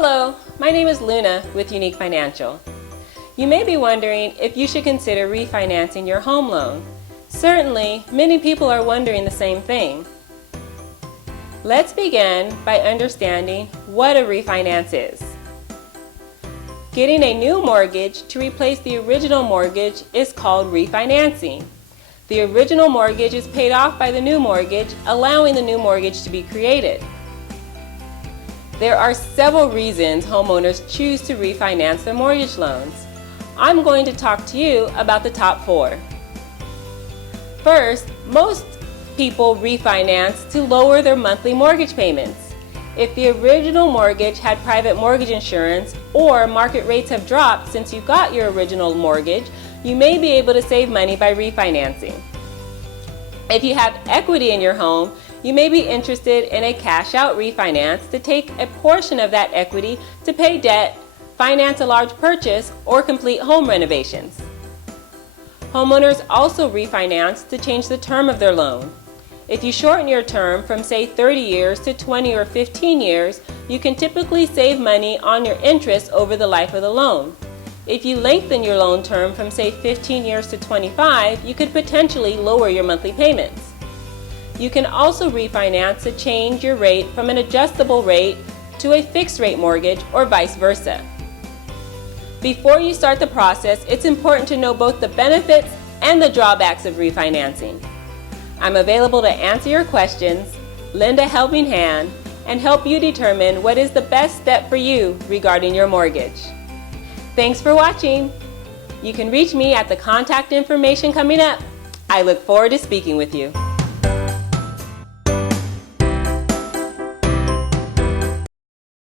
Hello, my name is Luna with Unique Financial. You may be wondering if you should consider refinancing your home loan. Certainly, many people are wondering the same thing. Let's begin by understanding what a refinance is. Getting a new mortgage to replace the original mortgage is called refinancing. The original mortgage is paid off by the new mortgage, allowing the new mortgage to be created. There are several reasons homeowners choose to refinance their mortgage loans. I'm going to talk to you about the top 4. First, most people refinance to lower their monthly mortgage payments. If the original mortgage had private mortgage insurance or market rates have dropped since you got your original mortgage, you may be able to save money by refinancing. If you have equity in your home, you may be interested in a cash-out refinance to take a portion of that equity to pay debt, finance a large purchase, or complete home renovations. Homeowners also refinance to change the term of their loan. If you shorten your term from say 30 years to 20 or 15 years, you can typically save money on your interest over the life of the loan. If you lengthen your loan term from say 15 years to 25, you could potentially lower your monthly payments. You can also refinance to change your rate from an adjustable rate to a fixed rate mortgage or vice versa. Before you start the process, it's important to know both the benefits and the drawbacks of refinancing. I'm available to answer your questions, lend a helping hand, and help you determine what is the best step for you regarding your mortgage. Thanks for watching. You can reach me at the contact information coming up. I look forward to speaking with you.